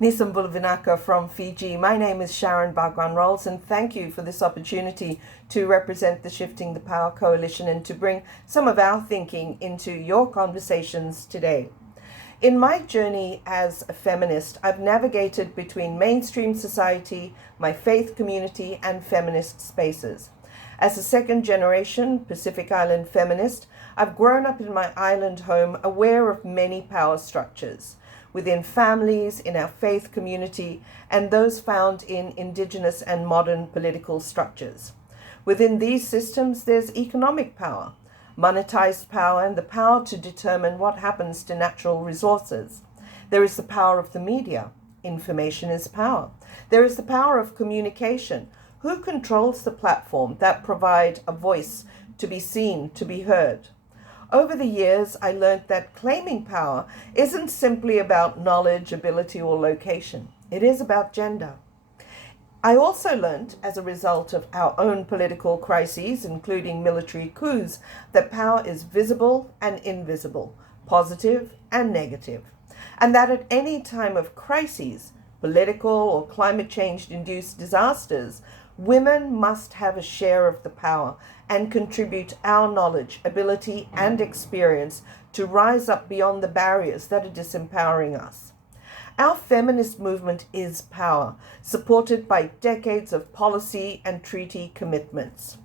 Nisambul Vinaka from Fiji. My name is Sharon Bhagwan-Rolls, and thank you for this opportunity to represent the Shifting the Power Coalition and to bring some of our thinking into your conversations today. In my journey as a feminist, I've navigated between mainstream society, my faith community, and feminist spaces. As a second-generation Pacific Island feminist, I've grown up in my island home aware of many power structures within families, in our faith community, and those found in Indigenous and modern political structures. Within these systems, there's economic power, monetized power, and the power to determine what happens to natural resources. There is the power of the media. Information is power. There is the power of communication. Who controls the platform that provide a voice to be seen, to be heard? Over the years, I learned that claiming power isn't simply about knowledge, ability, or location. It is about gender. I also learned, as a result of our own political crises, including military coups, that power is visible and invisible, positive and negative, and that at any time of crises, political or climate change-induced disasters, women must have a share of the power and contribute our knowledge, ability, and experience to rise up beyond the barriers that are disempowering us. Our feminist movement is power, supported by decades of policy and treaty commitments.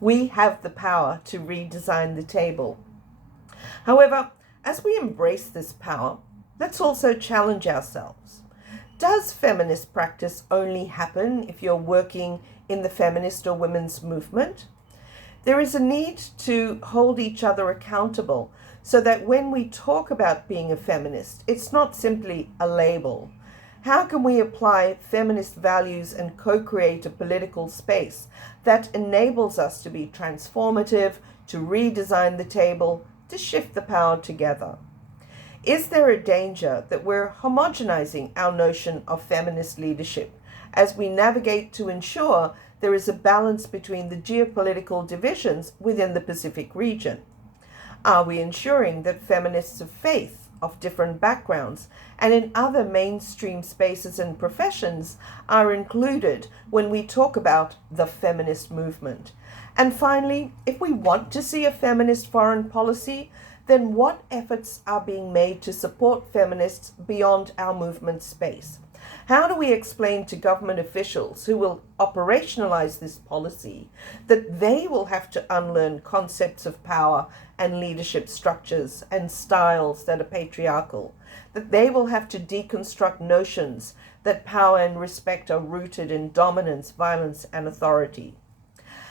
We have the power to redesign the table. However, as we embrace this power, let's also challenge ourselves. Does feminist practice only happen if you're working in the feminist or women's movement? There is a need to hold each other accountable so that when we talk about being a feminist, it's not simply a label. How can we apply feminist values and co-create a political space that enables us to be transformative, to redesign the table, to shift the power together? Is there a danger that we're homogenizing our notion of feminist leadership as we navigate to ensure there is a balance between the geopolitical divisions within the Pacific region? Are we ensuring that feminists of faith, of different backgrounds, and in other mainstream spaces and professions are included when we talk about the feminist movement? And finally, if we want to see a feminist foreign policy, then what efforts are being made to support feminists beyond our movement space? How do we explain to government officials who will operationalize this policy that they will have to unlearn concepts of power and leadership structures and styles that are patriarchal, that they will have to deconstruct notions that power and respect are rooted in dominance, violence, and authority?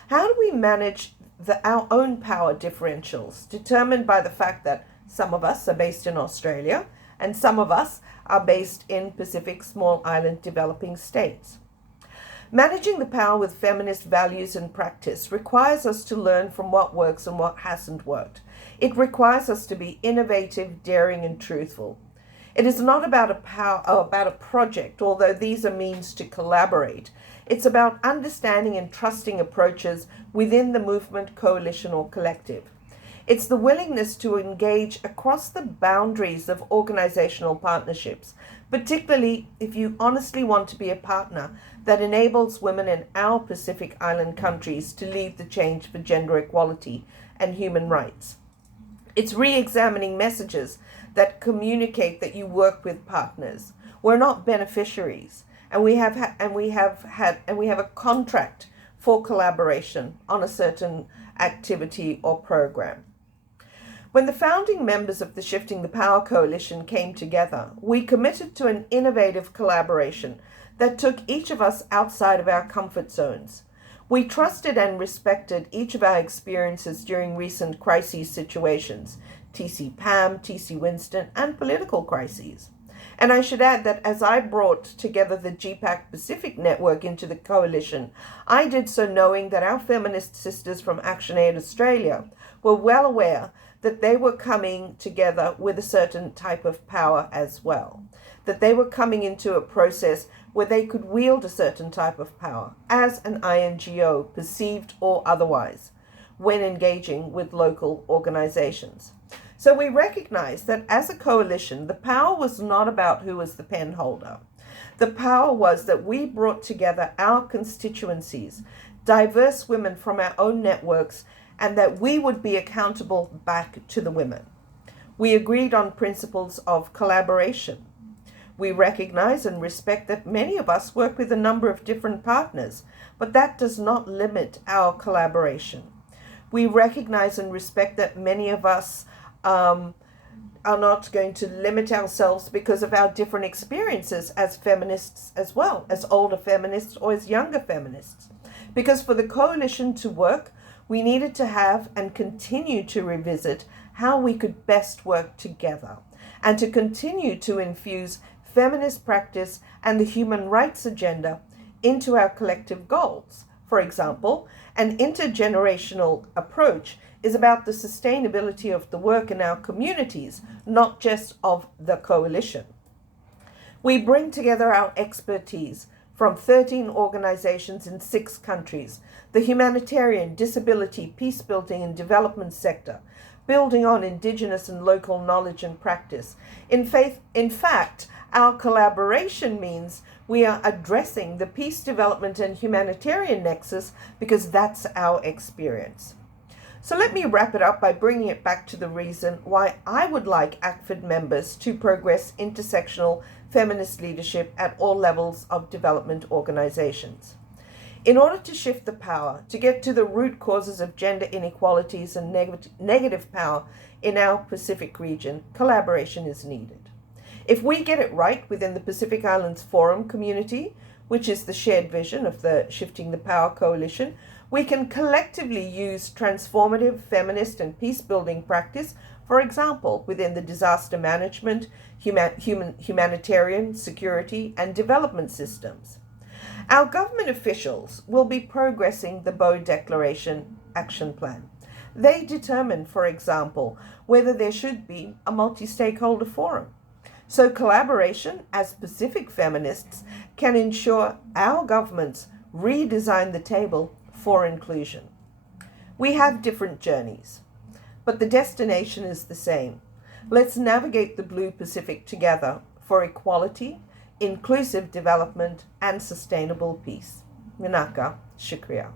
How do we manage our own power differentials, determined by the fact that some of us are based in Australia and some of us are based in Pacific small island developing states? Managing the power with feminist values and practice requires us to learn from what works and what hasn't worked. It requires us to be innovative, daring, and truthful. It is not about a project, although these are means to collaborate. It's about understanding and trusting approaches within the movement, coalition, or collective. It's the willingness to engage across the boundaries of organizational partnerships, particularly if you honestly want to be a partner that enables women in our Pacific Island countries to lead the change for gender equality and human rights. It's re-examining messages that communicate that you work with partners. We're not beneficiaries, and we have a contract for collaboration on a certain activity or program. When the founding members of the Shifting the Power Coalition came together, we committed to an innovative collaboration that took each of us outside of our comfort zones. We trusted and respected each of our experiences during recent crisis situations, TC Pam, TC Winston, and political crises. And I should add that as I brought together the GPAC Pacific Network into the coalition, I did so knowing that our feminist sisters from ActionAid Australia were well aware that they were coming together with a certain type of power as well, that they were coming into a process where they could wield a certain type of power as an INGO, perceived or otherwise, when engaging with local organizations. So we recognize that as a coalition, the power was not about who was the pen holder. The power was that we brought together our constituencies, diverse women from our own networks, and that we would be accountable back to the women. We agreed on principles of collaboration. We recognize and respect that many of us work with a number of different partners, but that does not limit our collaboration. We recognize and respect that many of us are not going to limit ourselves because of our different experiences as feminists as well, as older feminists or as younger feminists. Because for the coalition to work, we needed to have and continue to revisit how we could best work together and to continue to infuse feminist practice and the human rights agenda into our collective goals. For example, an intergenerational approach is about the sustainability of the work in our communities, not just of the coalition. We bring together our expertise from 13 organizations in 6 countries, the humanitarian, disability, peacebuilding and development sector, building on indigenous and local knowledge and practice. In fact, our collaboration means we are addressing the peace, development and humanitarian nexus because that's our experience. So let me wrap it up by bringing it back to the reason why I would like ACFID members to progress intersectional feminist leadership at all levels of development organizations. In order to shift the power, to get to the root causes of gender inequalities and negative power in our Pacific region, collaboration is needed. If we get it right within the Pacific Islands Forum community, which is the shared vision of the Shifting the Power Coalition, we can collectively use transformative feminist and peace-building practice, for example, within the disaster management, humanitarian, security, and development systems. Our government officials will be progressing the Bow Declaration Action Plan. They determine, for example, whether there should be a multi-stakeholder forum. So collaboration as Pacific feminists can ensure our governments redesign the table for inclusion. We have different journeys, but the destination is the same. Let's navigate the Blue Pacific together for equality, inclusive development, and sustainable peace. Minaka, Shukriya.